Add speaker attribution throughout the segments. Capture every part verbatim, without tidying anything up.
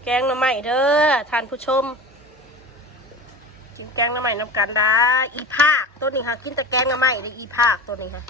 Speaker 1: แกงหน่อไม้เด้อท่านผู้ชมกินแกงหน่อไม้น้ำกันได้อีภาคตัวนี้ค่ะกินแต่แกงหน่อไม้เลยอีภาคตัวนี้ค่ะ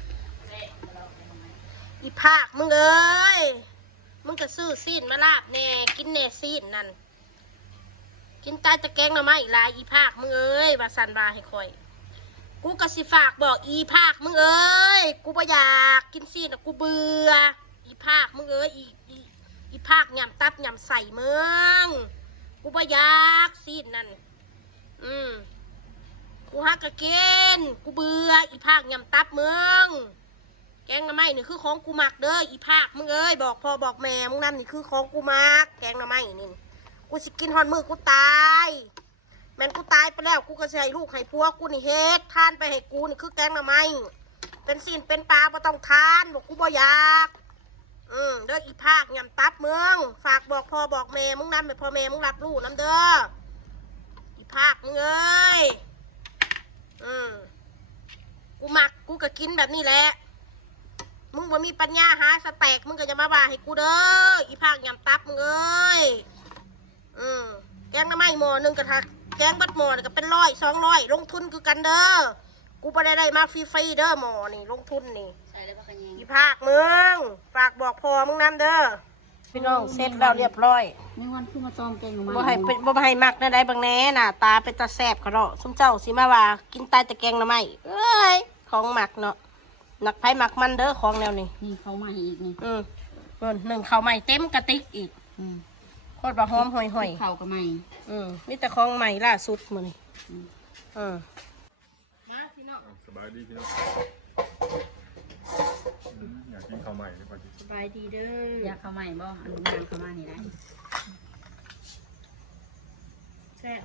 Speaker 1: อีภาคมึงเอ้ยมึงก็ซื้อซีนมาลาบแน่กินแน่ซีนนั่นกินตายแต่แกงหน่อไม้ลายอีภาคมึงเอ้ยบาสันบาให้คอยกูก็สิฝากบอกอีภาคมึงเอ้ยกูบ่อยากกินซีนอ่ะกูเบื่ออีภาคมึงเอ้ยอีอีอีภาคยำตับยำใส่มึงกูบ่อยากซีนนั่นอืมกูฮักกะเกนกูเบื่ออีภาคยำตับมึงแกงหน่อไม้นี่คือของกูมักเด้ออีภาคมึงเอ้ยบอกพ่อบอกแม่มึงนั่นนี่คือของกูมักแกงหน่อไม้นี่กูสิกินฮอนมือกูตายแม่นกูตายไปแล้วกูก็ใช้ลูกให้พวกกูนี่เฮ็ดทานไปให้กูนี่คือแกงหน่อไม้เป็นซีนเป็นปลาบ่ต้องทานบอกกูบ่อยากอืมเด้ออีภาคยำตับมึงฝากบอกพ่อบอกแม่มึงนำไปพ่อแม่มึงรับรู้น้ำเด้ออีภาคมึงเอ้ยอืมกูมักกูก็กินแบบนี้แหละมึงบ่มีปัญญาหาสแต็กมึงก็จะมาว่าให้กูเด้ออีภาคยำตับมึงเอ้ยอืมแกงหน่อไม้หม้อหนึ่งกระทะแกงบัดหม้อนี่ก็เป็นร้อยสองร้อยลงทุนคือกันเด้อกูบ่ได้ได้มาฟรีๆเด้อหม้อนี่ลงทุนนี่ใส่แล้วปะคะแยงอีภาคมึงฝากบอกพ่อมึงนำเด้อพี่น้องเสร็จแล้วเรียบร้อย
Speaker 2: ในวันขึ้นมาซ้อมแกงหน่อไม้
Speaker 1: บ่ให้เป็นบ่ให้มักนะได้บางแน่น่ะตาเป็นตาแซ่บกระเนาะซุมเจ้าสิมาว่ากินตายแต่แกงหน่อไม้เอ้ยของหมักเนาะหนักไผหมักมันเด้อของแนวนี้
Speaker 2: นี่เขามาอีกนี่
Speaker 1: อืมเบิ่นหนึ่งข้าวใหม่เต็มกระติกอีกอืมโคตรบะหอมห่อย
Speaker 2: ๆข้าวก็ใหม่
Speaker 1: อืมนี่แต่ของใหม่ล่าสุดมื้อนี้อืมอืมมาพี่น้อง
Speaker 3: สบายดีพี่น้องอยากกินข้าวใหม่ดีกว่าจี
Speaker 1: สบายดีเด้อ
Speaker 2: อยากข้าวใหม่บ่อันนี้ข้าวมานี่ได้
Speaker 1: แซ่บ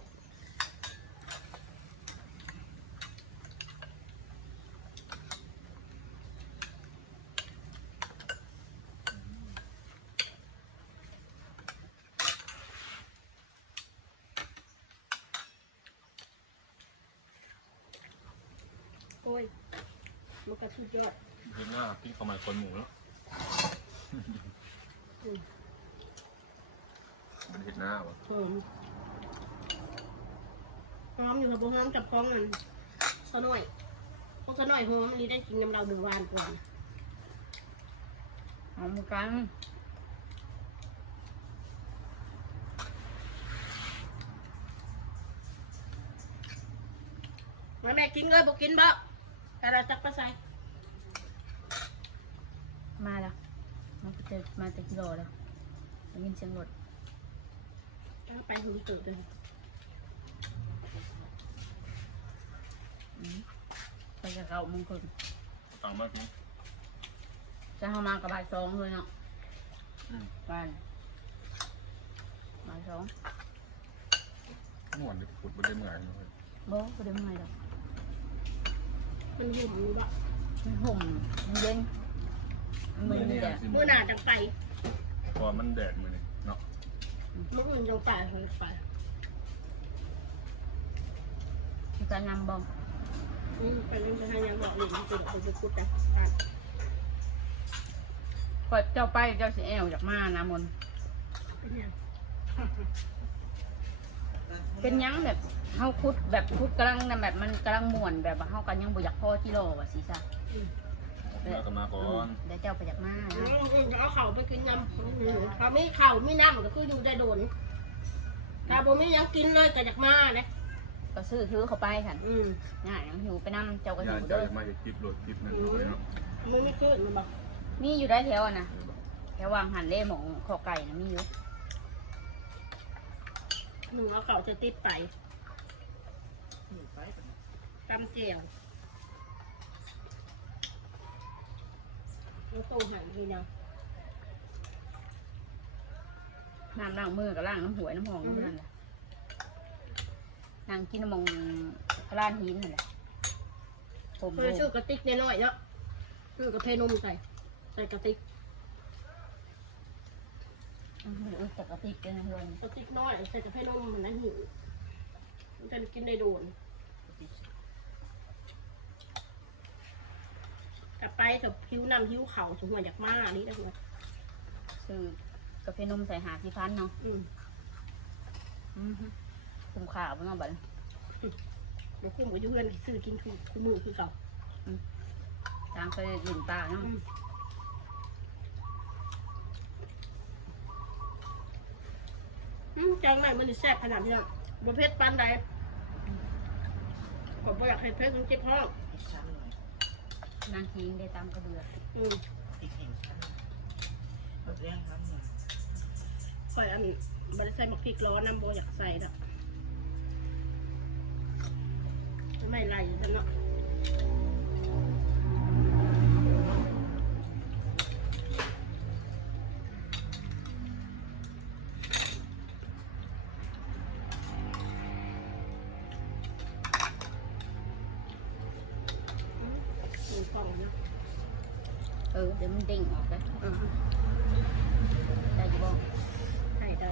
Speaker 1: โอ้ยมันก็สุดยอด
Speaker 3: เห็นหน้ากินข้าวใหม่คนหมูแล้วมันเห็นหน้าวะ
Speaker 1: หอมหอมอยู่กับบุหอมจับคล้องมันซะหน่อยพวกซะหน่อยหอมมันนี้ได้กินน้ำเราเมื่อวานก่อน
Speaker 2: หอมกัน
Speaker 1: มาแม่กินเลยบอกกินบ่แต่เราจักปลาใส่
Speaker 2: มาแล้วมาเจอมาจากกิโลแล้วได้ยินเสียงรถ
Speaker 1: ไปหุ่นตื่นเลย
Speaker 2: ไปกับเขามงคล
Speaker 3: ต่างมากมั้ง
Speaker 2: จะเข้ามากับบ่ายสองเลยเนาะบ่ายบ่ายสอง
Speaker 3: หวานเด็กขุดไปได้เมื่อยเลย
Speaker 2: โบ้ก็ได้เมื่อยดอก
Speaker 1: มันหุ่มหรือเปล่า
Speaker 2: มันห่มมันเย็นมันมีแดด
Speaker 1: เมื่อหนาจังไป
Speaker 3: พอมันแดดมือนี่เนาะ
Speaker 1: เมื่ออื่นจังไปคงไป
Speaker 2: จะนำบ่
Speaker 1: อืมไปเล่นจะให้ยังบอกหนึ่งจริงๆคนจะพูดแต่
Speaker 2: คอยเจ้าไปเจ้าเสียแอวจากมานะมนเป็นยังแบบเฮาคุดแบบคุดกำลังแบบมันกำลังม่วนแบบเฮากันยังบ่อยากพ่อกิโลว่ะสิจ้ะ
Speaker 3: เดี๋ยวจะมาก่อน
Speaker 2: เดี๋ยวเจ้าไปจากมา
Speaker 1: จะเอาเข่าไปกินยำเขาไม่เข่าไม่น้ำก็คืออยู่ได้โดนถ้าบ่ไม่ยังกินเลยก็จากมาเลย
Speaker 2: ก็ซื้อถือเขาไปค่ะอืมง่ายยังหิวไปนั่งเจ้าก็หิวเด้อ
Speaker 3: มาจากคลิปโหลดคลิปนั้นเลยเนาะ
Speaker 1: มึงไม่ขึ้นมึงบอก
Speaker 2: มีอยู่ได้แถวนะแถววางหันเล่หมองคอไก่นะมีอยู่
Speaker 1: หนูเอาเก่าจะติดไปตำเจียวแล้วตู้หันทีนะ
Speaker 2: น้ำล้างมือกับล้างน้ำหวยน้ำหอมนั่นแหละนางกินน้ำมองกระลานหินนั่นแหละ
Speaker 1: ผมเคยชื่อกระติกน้อยๆเนาะชื่อกระเพนมใส่ใส่กระติก
Speaker 2: อือแต่กระติกกันเลย
Speaker 1: กระติกน้อยใส่กระเพนมมันนั่นหิวมันจะกินได้โดนกลับไปกับผิวน้ำผิวเข่าสมหัวอยากมากนี่นะเพื่อน
Speaker 2: ซื้อกาแฟนมใส่หาที่พันเนาะ
Speaker 1: อืม
Speaker 2: อืมคุ้มค่าบ่เนาะบัด
Speaker 1: เดี๋ยวคุ้มกับยูเพื่อนซื้อกินคือคู่มือคือเก่า
Speaker 2: ทางไปหลินป่าเนาะ
Speaker 1: อืมอืมจังไรมันแซ่บขนาดนี้นะบะเพ็ดปานใดผมบ่อยากให้เพ็ดมันเจ็บท้อง
Speaker 2: นางทิ้งได้ตามกระเบือ
Speaker 1: อืมข่อยอันบริใส่หมกพริกร้อนน้ำโบอยากใส่ดอกไม่ไรฉันเนาะอืมกล่องเนาะ
Speaker 2: เออเดี๋ยวมันเด้งออกเลย
Speaker 1: อ่า
Speaker 2: ได้อยี่บ่
Speaker 1: ให้ได้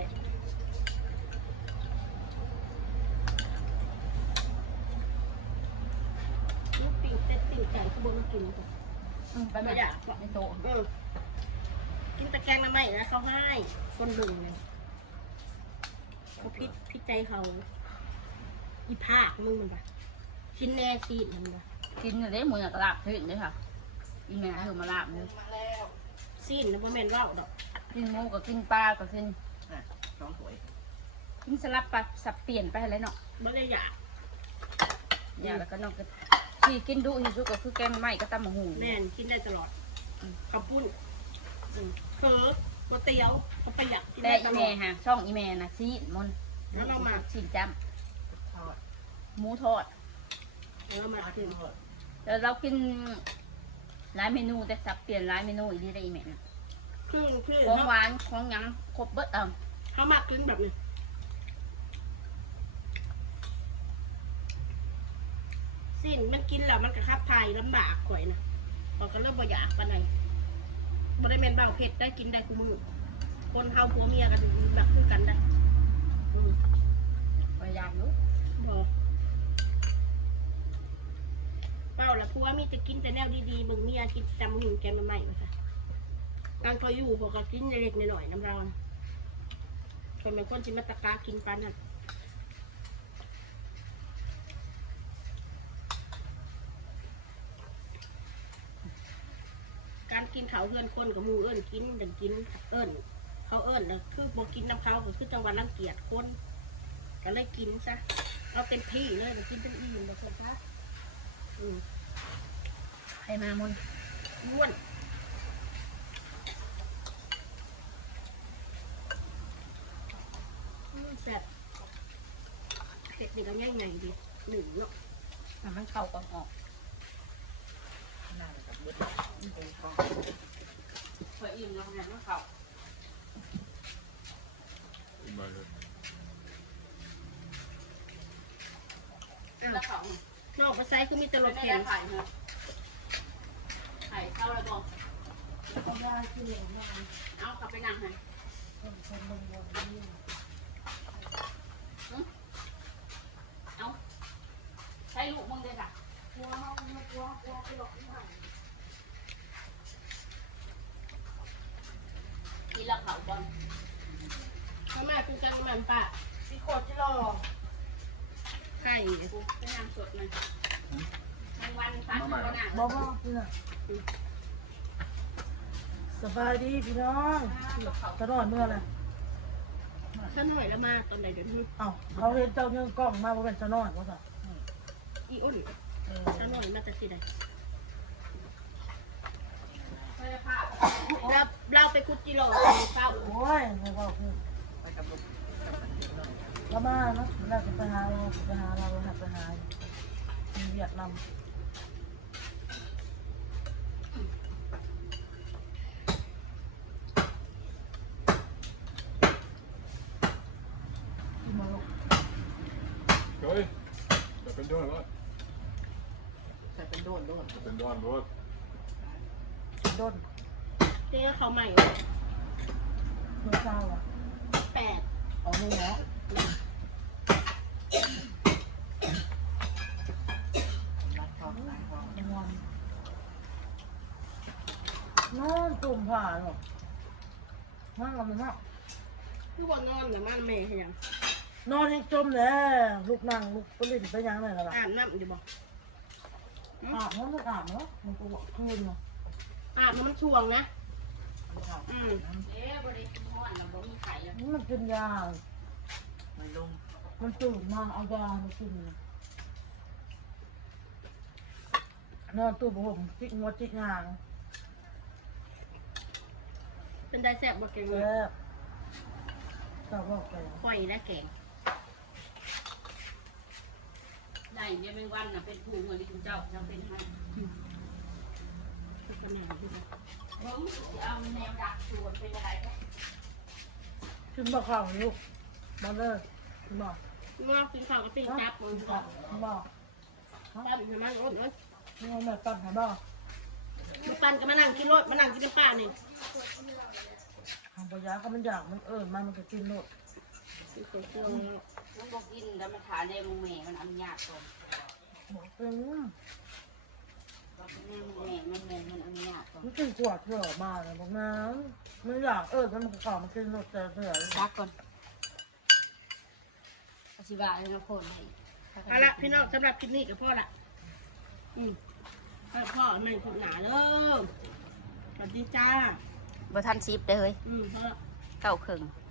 Speaker 1: ลูกปิ้งเต็ดปิ้งไก่ขบวนมากินตัว
Speaker 2: อืมไปไหม
Speaker 1: ไม่อยาก
Speaker 2: ในโต๊ะ
Speaker 1: เออกินตะแกรงน้ำไหมนะเขาให้คนหนึ่งเลยเขาพิษพิษใจเขาอีภาคมึงมันปะชิ้นแน่ซีดมันปะ
Speaker 2: กินเลยหมูอยากลาบถึงเลยค่ะอีแม่เธอมาลาบเลย
Speaker 1: ซีดนะพ่อแม่นเล่าดอก
Speaker 2: กินหมูก็กินปลาก็กิน
Speaker 3: สองถ้วย
Speaker 2: กินสลับปลาสับเปลี่ยนไปอะไรเนาะ
Speaker 1: ไม่ได้อยาก
Speaker 2: อย่าแล้วก็นอกก็ที่กินดุที่สุดก็คือแกงไม้ก็ตำมะฮู
Speaker 1: แม่นกินได้ตลอดข้าวปุ้นอืมเผลอก๋วยเตี๋ยวเขาประหยัดกิน
Speaker 2: แต่
Speaker 1: ได้ต
Speaker 2: อี
Speaker 1: ลอ
Speaker 2: แม่
Speaker 1: ด
Speaker 2: ฮะช่องอีแม่นะซีดมน
Speaker 1: แล้วเรามา
Speaker 2: ซีดจำหมูทอด
Speaker 1: แล้วเรามากิน
Speaker 2: แล้วเรากินหลายเมนูแต่สับเปลี่ยนหลายเมนูอีกทีได้อีแม่นะ
Speaker 1: ครึ่งครึ่ง
Speaker 2: ของ
Speaker 1: เขา
Speaker 2: หวานของหยังครบเบิดเอา
Speaker 1: เขามากินแบบนี้สิ้นมันกินแล้วมันกระคับไทยลำบากข่อยนะพอก็เริ่มบ่อยากปานใดบ่ได้แม่นเบาเผ็ดได้กินได้คู่มือคนเฮาผัวเมียกันแบบคือกันได้อืม
Speaker 2: พยายามอยู่
Speaker 1: บ่เป้าละผัวมีจะกินแต่แนวดีๆเบิ่งเมียกินจำหึงแกมาใหม่มาซะกลางพออยู่พอก็กินเล็กๆน้อยๆน้ำเรานะคนเป็นคนสิมาตะกากินปานนั้นการกินเขาวเพื่อนคนกับหมูเอิ้นกินเดินกินเอิ้นเขาเอิ้นน่ะคือบอกกินน้ำเขาก็คือจังหวะรังเกียจคนก็เลยกินซะเอาเต็มที่เลยมันกินเป็นอิ่มเลยสิคะอืม
Speaker 2: ใครมามน
Speaker 1: ม้วนอืมแซ่บเผ็ดนี่ก็ง่ายไงดีหนึ่งเนาะ
Speaker 2: อ่ะมันเข้าก่อนออกพออิ่มแล้วเนี่ยมันเข้า
Speaker 3: มาเลย
Speaker 2: แล้วเข้าน
Speaker 1: อกภาษาคือมีแตล
Speaker 2: ไม่
Speaker 1: ก
Speaker 2: ได้
Speaker 1: แข็ง
Speaker 2: ไข่เนาะไข่เข้าแล้วบอก
Speaker 1: เอาได้คือเหลวมาก
Speaker 2: เอากลับไปนั่งให้เอาใช้ลูกมึงเลยค่ะ
Speaker 1: ว้าวว้าวว้าวไปหลอกที่ไหน
Speaker 2: กินแล้วเขาก่อน
Speaker 1: ทำไมเป็นจังมันปะ
Speaker 4: พี่โคตรที่รอ
Speaker 1: ไข่
Speaker 2: กูไปน้ำสดหน่อยแมงวันฟันมาหนัง
Speaker 4: บอกว่าเพื่อนสบายดีพี่น้องตลอดเมื่อไร
Speaker 1: ฉันหอยละมาตอนไหนเดี๋ยวนี้
Speaker 4: เอ้าเขาเห็นเจ้าเนื้อกล้องมาว่าเป็นสนอนว่าสั
Speaker 1: อีอ้นฉันหอยมาจากที่ไหนเราเราไปคุดจิโร่เฝ้า
Speaker 4: โอ้ยไม่บอกคือเรามาเนาะเราจะไปหาเราไปหาเราหัดไปหามีเวียดนามที่มาลง
Speaker 3: เฮ้ยเดี๋ยวเป็นด้วนรถ
Speaker 4: ใส่เป็นโดนโดน
Speaker 3: เดี๋ยวเป็นด้วนรถ
Speaker 4: โดน
Speaker 1: เจ๊เขาใหม่
Speaker 4: โดนเจ้าอ่ะ
Speaker 1: แปด
Speaker 4: เอาลูกเนาะงอนนอนตุ่มผ่าหรอนั่งกับมันเนาะ
Speaker 1: คือบ่นอนน่ะมันแม่ให้หยัง
Speaker 4: นอนให้จมแล้วลูกนั่งลูกก็เล่นไปยังไงล่ะ
Speaker 1: อาบน้ำอยู่บ่
Speaker 4: อาบน้ำมันอาบเนาะมันก็บอกคืนเนาะ
Speaker 1: อาบน้ำมันช่วงนะอืม
Speaker 2: เอ๊ะบริสุทธิ์ห้อนเราบ่มีไข่แล้ว
Speaker 4: นี่มันกินยา
Speaker 3: ไม่ลง
Speaker 4: มันตื่นมาเอายามากินนอนตู้ผมจิกงวจิกงาน
Speaker 1: เป็นได้แซ่บบ่เก่งเล
Speaker 4: แล้
Speaker 1: ยว
Speaker 4: ก็บอกไป
Speaker 1: ข่อยและแกง
Speaker 2: ได้เนี่ยเป็นวันน่ะเป็นผู้เงินที่คุณเจ้าเจ้าเป็นให้
Speaker 1: เป็นขนาดที่แบบ
Speaker 2: บ่มีสิเอาแนวดักชวนเป็นอะไรก็
Speaker 4: กินบ่ข้าวลูกมาเลยบอก
Speaker 1: เมื่อกินข้าวก็ตีจับมัน
Speaker 4: บอกบอก
Speaker 1: จับให้มันรถเลย
Speaker 4: นี่แม่ปั้นให้บอก
Speaker 1: มาปั่นก็มานั่งกินรถมานั่งกินน้ำปลานี่
Speaker 4: ทำปยาก็มันอยากมันเอิญมันมันก็กินโลด
Speaker 1: กินเครื่องแล้ว
Speaker 2: มันบ่กินแล้วมันทานได้มึงแม่มันอนุญาตก่อน
Speaker 4: บอกเป็น
Speaker 2: บอกแม่มึงแม่มันแม่มันอนุญาตก่อน
Speaker 4: มันกินขวดเถอะมาเลยบอกน้ำมันอยากเอิญมันมันก็มันกินโลดแต่เถอะ
Speaker 2: ดักก่อนอธิบายให้ทุกคนให้
Speaker 1: เอาละพี่น้องสำหรับคลิปนี้กับพ่อละอืมให้พ่อหนึ่งคนหนาเด้อสวัสดีจ้า
Speaker 2: บ่ทันซิปได้เฮ้ย
Speaker 1: อืมพ่อ
Speaker 2: เก้าครึ่ง